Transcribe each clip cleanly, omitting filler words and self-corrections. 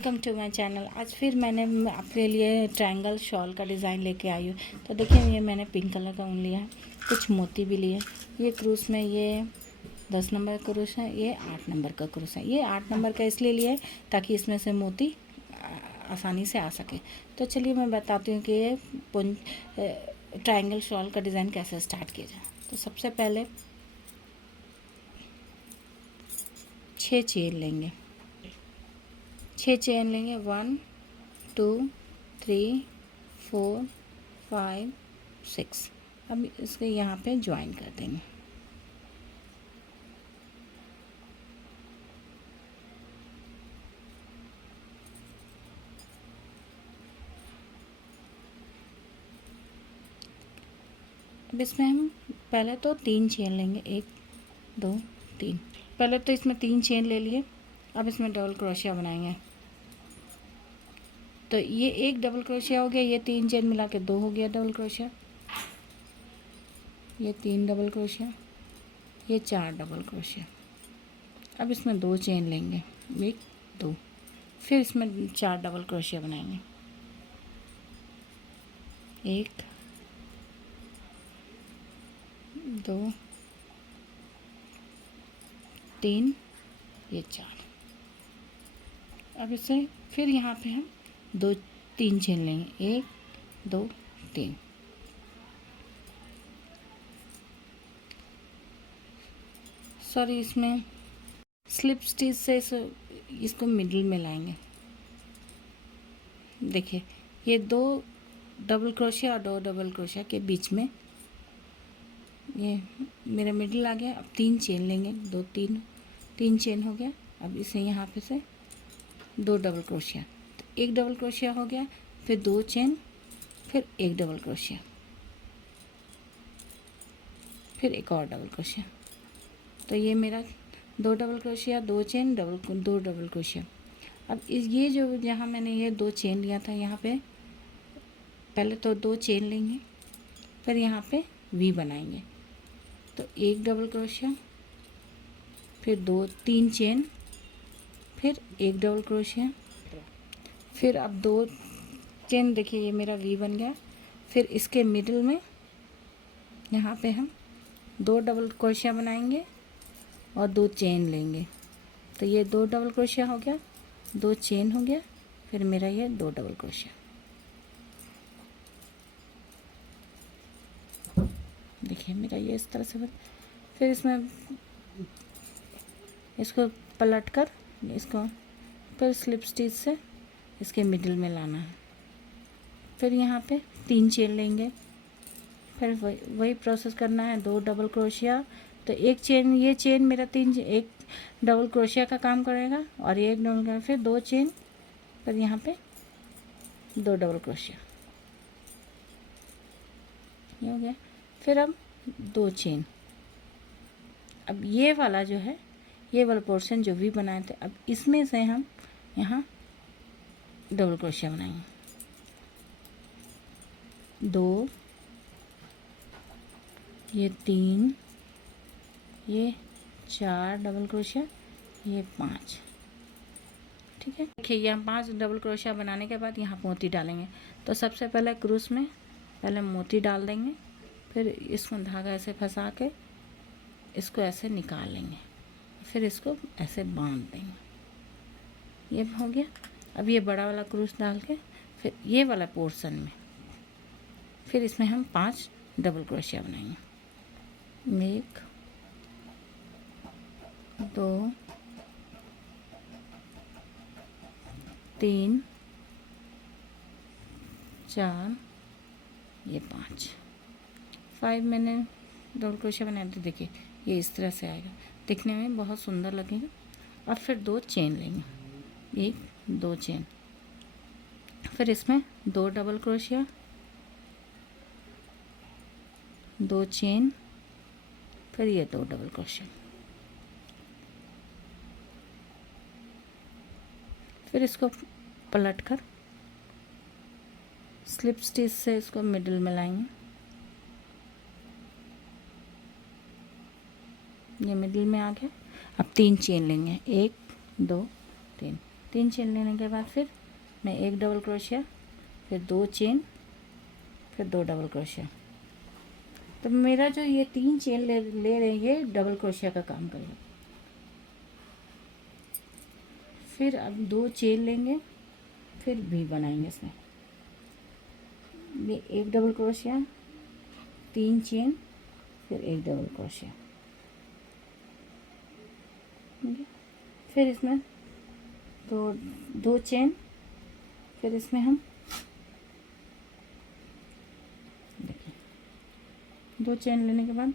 Welcome to my channel. आज फिर मैंने आपके लिए ट्रायंगल शॉल का डिज़ाइन लेके आई हूँ। तो देखिए, ये मैंने पिंक कलर का ऊन लिया है, कुछ मोती भी लिए। ये क्रूस में ये 10 नंबर का क्रूस है, ये 8 नंबर का क्रूस है। ये 8 नंबर का इसलिए लिया है ताकि इसमें से मोती आसानी से आ सके। तो चलिए मैं बताती हूँ कि ये ट्रायंगल शॉल का डिज़ाइन कैसे स्टार्ट किया जाए। तो सबसे पहले 6 चेन लेंगे, 6 चेन लेंगे। 1 2 3 4 5 6। अब इसको यहाँ पे ज्वाइन कर देंगे। अब इसमें हम पहले तो 3 चेन लेंगे, 1 2 3। पहले तो इसमें 3 चेन ले लिए। अब इसमें डबल क्रोशिया बनाएंगे। तो ये एक डबल क्रोशिया हो गया, ये 3 चेन मिला के 2 हो गया डबल क्रोशिया, ये 3 डबल क्रोशिया, ये 4 डबल क्रोशिया। अब इसमें 2 चेन लेंगे, 1 2। फिर इसमें 4 डबल क्रोशिया बनाएंगे, 1 2 3, ये 4। अब इसे फिर यहाँ पे हम 2 3 चेन लेंगे, 1 2 3। सॉरी, इसमें स्लिप स्टिच से इसको मिडिल में लाएंगे। देखिए, ये 2 डबल क्रोशिया और 2 डबल क्रोशिया के बीच में ये मेरा मिडिल आ गया। अब 3 चेन लेंगे, 2 3 चेन हो गया। अब इसे यहाँ पे से 2 डबल क्रोशिया, तो 1 डबल क्रोशिया हो गया। फिर 2 चेन, फिर 1 डबल क्रोशिया, फिर एक और डबल क्रोशिया। तो ये मेरा 2 double crochet, 2 chain, 2 double crochet. अब ये जो यहाँ मैंने ये 2 चेन लिया था, यहाँ पे पहले तो 2 चेन लेंगे, फिर यहाँ पे वी बनाएंगे। तो 1 डबल क्रोशिया, फिर 2 3 चेन, फिर 1 डबल क्रोशिया, फिर अब 2 चेन। देखिए, ये मेरा वी बन गया। फिर इसके मिडिल में यहाँ पे हम 2 डबल क्रोशिया बनाएंगे और 2 चेन लेंगे। तो ये 2 डबल क्रोशिया हो गया, 2 चेन हो गया, फिर मेरा ये 2 डबल क्रोशिया। देखिए, मेरा ये इस तरह से फिर इसमें इसको पलट कर इसको फिर स्लिप स्टिच से इसके मिडिल में लाना है। फिर यहाँ पे 3 चेन लेंगे, फिर वही प्रोसेस करना है। 2 डबल क्रोशिया, तो 1 चेन, ये चेन मेरा 1 डबल क्रोशिया का काम करेगा और ये 1 डबल, फिर 2 चेन, फिर यहाँ पे 2 डबल क्रोशिया, ये हो गया। फिर अब 2 चेन। अब ये वाला जो है, ये वाला पोर्शन जो भी बनाए थे, अब इसमें से हम यहाँ डबल क्रोशिया बनाएंगे। 2, ये 3, ये 4 डबल क्रोशिया, ये 5। ठीक है। देखिए, यहाँ 5 डबल क्रोशिया बनाने के बाद यहाँ मोती डालेंगे। तो सबसे पहले क्रूस में पहले मोती डाल देंगे, फिर इसमें धागा ऐसे फंसा के इसको ऐसे निकाल लेंगे, फिर इसको ऐसे बांध देंगे। ये हो गया। अब ये बड़ा वाला क्रूस डाल के फिर ये वाला पोर्शन में फिर इसमें हम 5 डबल क्रोशिया बनाएंगे, 1 2 3 4, ये 5 मैंने डबल क्रोशिया बनाए थे। देखिए, ये इस तरह से आएगा, दिखने में बहुत सुंदर लगेगा। और फिर 2 चेन लेंगे, 1 2 चेन, फिर इसमें 2 डबल क्रोशिया, 2 चेन, फिर ये 2 डबल क्रोशिया। फिर इसको पलट कर स्लिप स्टिच से इसको मिडिल में लाएंगे। ये मिडिल में आ गया। अब 3 चेन लेंगे, 1 2 3, 3 चेन लेने के बाद फिर मैं एक डबल क्रोशिया, फिर 2 चेन, फिर 2 डबल क्रोशिया। तो मेरा जो ये 3 चेन ले रहे हैं ये डबल क्रोशिया का काम करेगा। फिर अब 2 चेन लेंगे, फिर भी बनाएंगे इसमें। ये एक डबल क्रोशिया, 3 चेन, फिर एक डबल क्रोशिया। फिर इसमें दो चेन, फिर इसमें हम देखिए 2 चेन लेने के बाद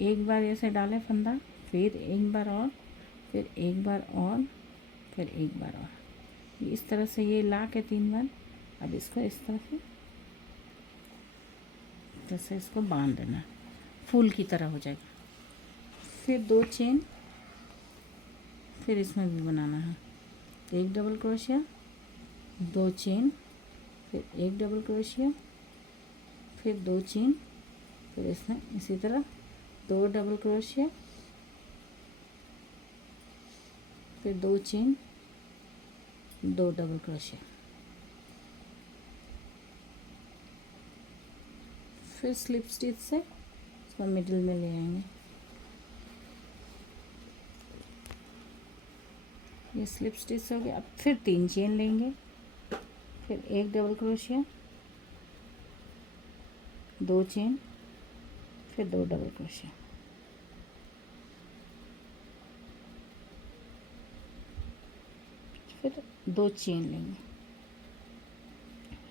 एक बार ऐसे डालें फंदा, फिर एक बार और, फिर एक बार और, फिर एक बार और। इस तरह से ये ला के 3 बार। अब इसको इस तरह से जैसे इसको बांध देना, फूल की तरह हो जाएगा। फिर 2 चेन, फिर इसमें भी बनाना है एक डबल क्रोशिया, 2 चेन, फिर एक डबल क्रोशिया, फिर 2 चेन, फिर इसमें इसी तरह 2 डबल क्रोशिया, फिर 2 चेन, 2 डबल क्रोशिया। फिर स्लिप स्टिच से इसको मिडिल में ले आएंगे। ये स्लिप स्टिच हो गया। अब फिर 3 चेन लेंगे, फिर एक डबल क्रोशिया, 2 चेन, फिर 2 डबल क्रोशिया। फिर 2 चेन लेंगे।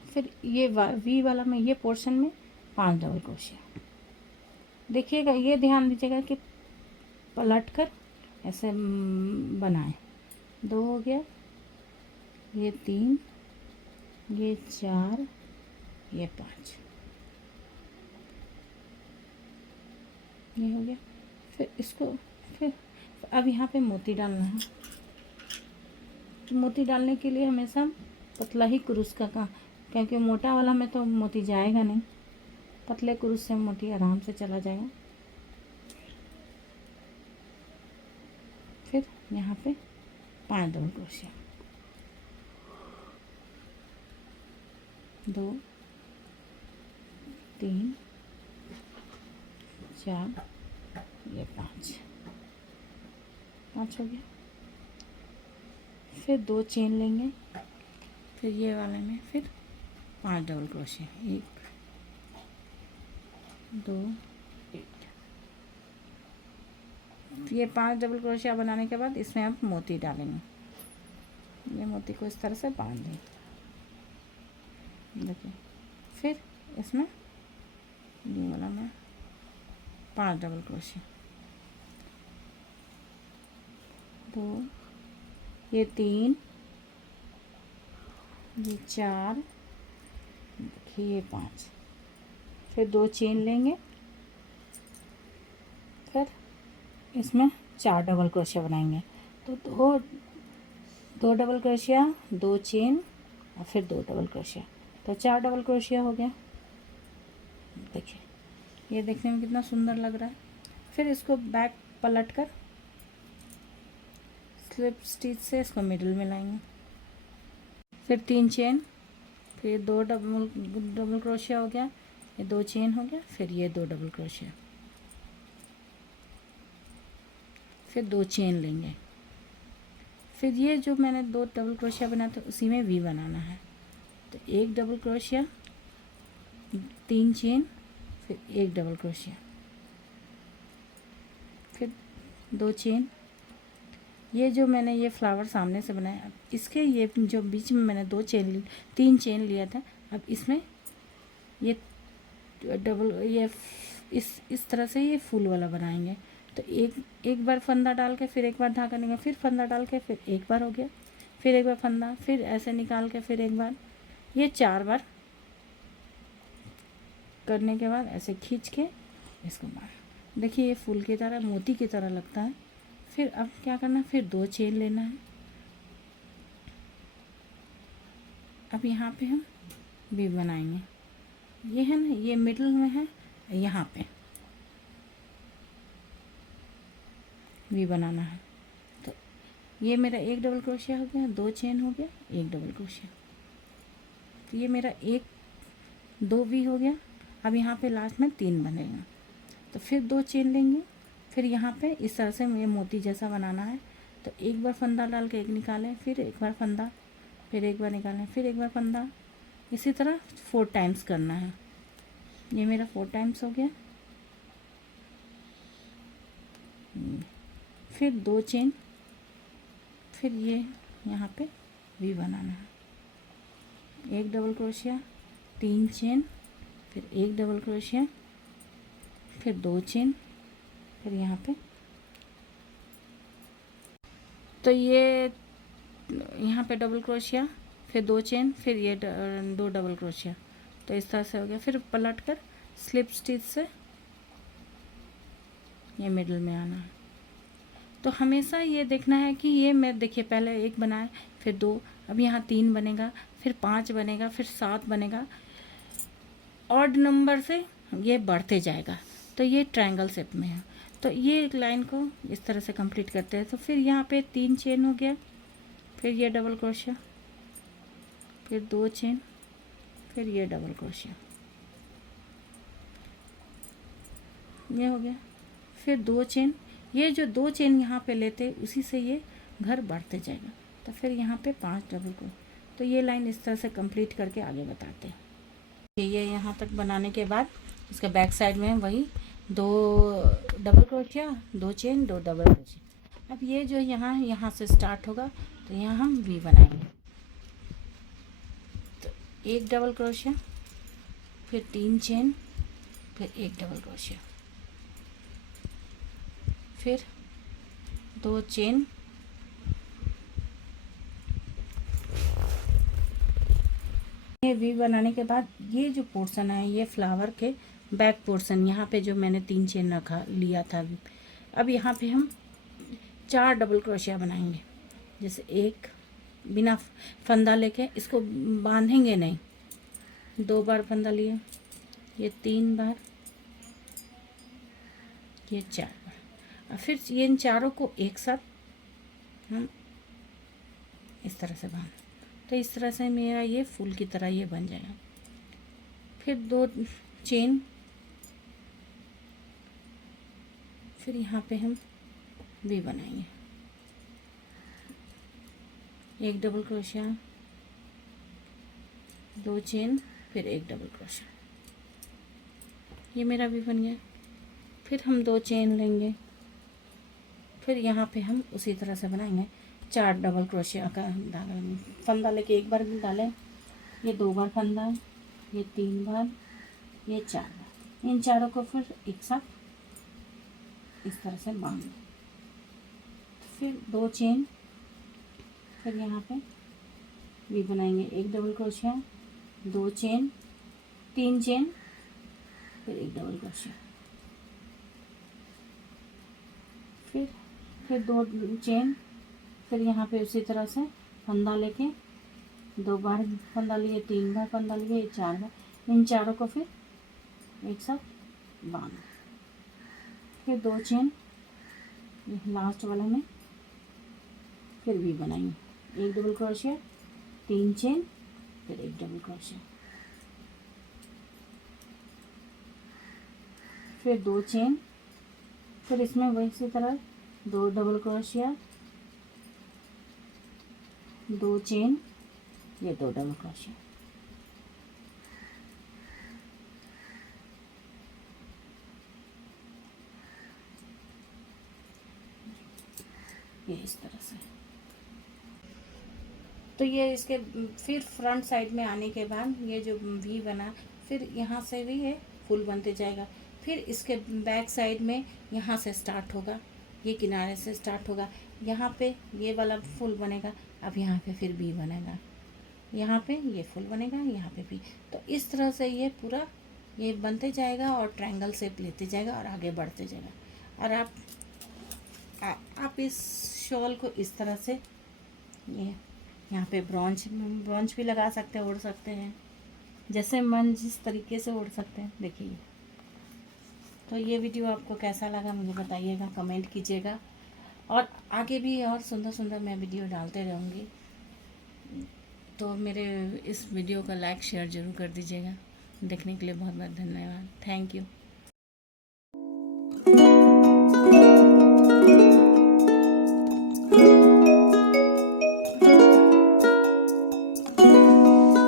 फिर ये वी वाला में ये पोर्शन में 5 डबल क्रोशिया। देखिएगा, ये ध्यान दीजिएगा कि पलट कर ऐसे बनाएं। 2 हो गया, ये 3, ये 4, ये 5, ये हो गया। फिर इसको फिर अब यहाँ पे मोती डालना है। तो मोती डालने के लिए हमेशा पतला ही क्रूस का काम, क्योंकि मोटा वाला में तो मोती जाएगा नहीं, पतले क्रूस से मोती आराम से चला जाएगा। फिर यहाँ पे 5 डबल क्रोशिया, 2, 3, 4, ये 5 हो गया। फिर 2 चेन लेंगे, फिर ये वाले में फिर 5 डबल क्रोशिया, 1, 2, ये 5 डबल क्रोशिया बनाने के बाद इसमें आप मोती डालेंगे। ये मोती को इस तरह से बांध दें, देखिए। फिर इसमें ये वाला में 5 डबल क्रोशिया, 2, ये 3, ये 4, देखिए ये 5। फिर 2 चेन लेंगे, फिर इसमें 4 डबल क्रोशिया बनाएंगे। तो दो डबल क्रोशिया, 2 चेन और फिर 2 डबल क्रोशिया, तो 4 डबल क्रोशिया हो गया। देखिए ये देखने में कितना सुंदर लग रहा है। फिर इसको बैक पलट कर स्लिप स्टिच से इसको मिडिल में लाएंगे। फिर 3 चेन, फिर 2 डबल क्रोशिया हो गया, ये 2 चेन हो गया, फिर ये 2 डबल क्रोशिया, फिर 2 चेन लेंगे। फिर ये जो मैंने 2 डबल क्रोशिया बनाया था उसी में वी बनाना है। तो एक डबल क्रोशिया, 3 चेन, फिर एक डबल क्रोशिया, फिर 2 चेन। ये जो मैंने ये फ्लावर सामने से बनाया, इसके ये जो बीच में मैंने 3 चेन लिया था, अब इसमें ये डबल ये इस तरह से ये फूल वाला बनाएंगे। तो एक बार फंदा डाल के फिर एक बार धागा निकाल, फिर फंदा डाल के फिर एक बार हो गया, फिर एक बार फंदा, फिर ऐसे निकाल के फिर एक बार, ये 4 बार करने के बाद ऐसे खींच के इसको मार। देखिए ये फूल की तरह, मोती की तरह लगता है। फिर अब क्या करना है, फिर 2 चेन लेना है। अब यहाँ पे हम भी बनाएंगे। ये है ना, ये मिडल में है, यहाँ पे भी बनाना है। तो ये मेरा एक डबल क्रोशिया हो गया, 2 चेन हो गया, एक डबल क्रोशिया। तो ये मेरा एक 2 भी हो गया। अब यहाँ पे लास्ट में 3 बनेगा। तो फिर 2 चेन लेंगे, फिर यहाँ पे इस तरह से ये मोती जैसा बनाना है। तो एक बार फंदा डाल के एक निकालें, फिर एक बार फंदा, फिर एक बार निकालें, फिर एक बार फंदा, इसी तरह 4 टाइम्स करना है। ये मेरा 4 टाइम्स हो गया। फिर 2 चेन, फिर ये यहाँ पे वी बनाना है, एक डबल क्रोशिया, 3 चेन, फिर एक डबल क्रोशिया, फिर 2 चेन, फिर यहाँ पे। तो ये यहाँ पे डबल क्रोशिया, फिर 2 चेन, फिर ये 2 डबल क्रोशिया। तो इस तरह से हो गया। फिर पलट कर स्लिप स्टिच से ये मिडल में आना है। तो हमेशा ये देखना है कि ये मैं देखिए पहले 1 बनाए, फिर 2, अब यहाँ 3 बनेगा, फिर 5 बनेगा, फिर 7 बनेगा। ऑड नंबर से ये बढ़ते जाएगा। तो ये ट्रायंगल शेप में है। तो ये एक लाइन को इस तरह से कंप्लीट करते हैं। तो फिर यहाँ पे 3 चेन हो गया, फिर ये डबल क्रोशिया, फिर 2 चेन, फिर ये डबल क्रोशिया, ये हो गया। फिर 2 चेन, ये जो 2 चेन यहाँ पे लेते उसी से ये घर बढ़ते जाएगा। तो फिर यहाँ पे 5 डबल क्रोशिया। तो ये लाइन इस तरह से कंप्लीट करके आगे बताते हैं। ये यहाँ तक बनाने के बाद इसका बैक साइड में वही 2 double crochet, 2 chain, 2 double crochet. अब ये जो यहाँ से स्टार्ट होगा, तो यहाँ हम वी बनाएंगे। तो एक डबल क्रोशिया, फिर 3 चेन, फिर एक डबल क्रोशिया, फिर 2 चेन, ये वी बनाने के बाद ये जो पोर्शन है, ये फ्लावर के बैक पोर्शन, यहाँ पे जो मैंने 3 चेन रखा लिया था, अब यहाँ पे हम 4 डबल क्रोशिया बनाएंगे। जैसे एक बिना फंदा लेके इसको बांधेंगे नहीं, 2 बार फंदा लिए, ये 3 बार, ये 4 बार, और फिर ये इन चारों को एक साथ हम इस तरह से बांध। तो इस तरह से मेरा ये फूल की तरह ये बन जाएगा। फिर 2 चेन, फिर यहाँ पे हम वी बनाएंगे, एक डबल क्रोशिया, 2 चेन, फिर एक डबल क्रोशिया, ये मेरा वी बन गया। फिर हम 2 चेन लेंगे, फिर यहाँ पे हम उसी तरह से बनाएंगे, 4 डबल क्रोशिया का धागा, फंदा लेके एक बार डालें, ये 2 बार फंदा, ये 3 बार, ये 4 बार, इन चारों को फिर एक साथ इस तरह से बांध दो। फिर 2 चेन, फिर यहाँ पे वी बनाएंगे, एक डबल क्रोशिया, 2 चेन, 3 चेन, फिर एक डबल क्रोशिया, फिर 2 चेन, फिर यहाँ पे उसी तरह से फंदा लेके 2 बार फंदा लिए, 3 बार फंदा लिए, 4 बार, इन चारों को फिर एक साथ बांध, फिर 2 चेन लास्ट वाले में, फिर वी बनाएंगे, एक डबल क्रोशिया, 3 चेन, फिर एक डबल क्रोशिया, फिर 2 चेन, फिर इसमें वही इसी तरह 2 डबल क्रोशिया, 2 चेन, ये 2 डबल क्रोशिया, ये इस तरह से। तो ये इसके फिर फ्रंट साइड में आने के बाद ये जो वी बना, फिर यहाँ से भी ये फूल बनते जाएगा। फिर इसके बैक साइड में यहाँ से स्टार्ट होगा, ये किनारे से स्टार्ट होगा, यहाँ पे ये वाला फूल बनेगा। अब यहाँ पे फिर वी बनेगा, यहाँ पे ये फूल बनेगा, यहाँ पे भी। तो इस तरह से ये पूरा ये बनते जाएगा और ट्रायंगल शेप लेते जाएगा और आगे बढ़ते जाएगा। और आप इस शॉल को इस तरह से ये यहाँ पे ब्रॉन्च भी लगा सकते हैं, ओढ़ सकते हैं, जैसे मन जिस तरीके से ओढ़ सकते हैं। देखिए, तो ये वीडियो आपको कैसा लगा मुझे बताइएगा, कमेंट कीजिएगा। और आगे भी और सुंदर सुंदर मैं वीडियो डालते रहूँगी। तो मेरे इस वीडियो का लाइक शेयर ज़रूर कर दीजिएगा। देखने के लिए बहुत बहुत धन्यवाद। Thank you.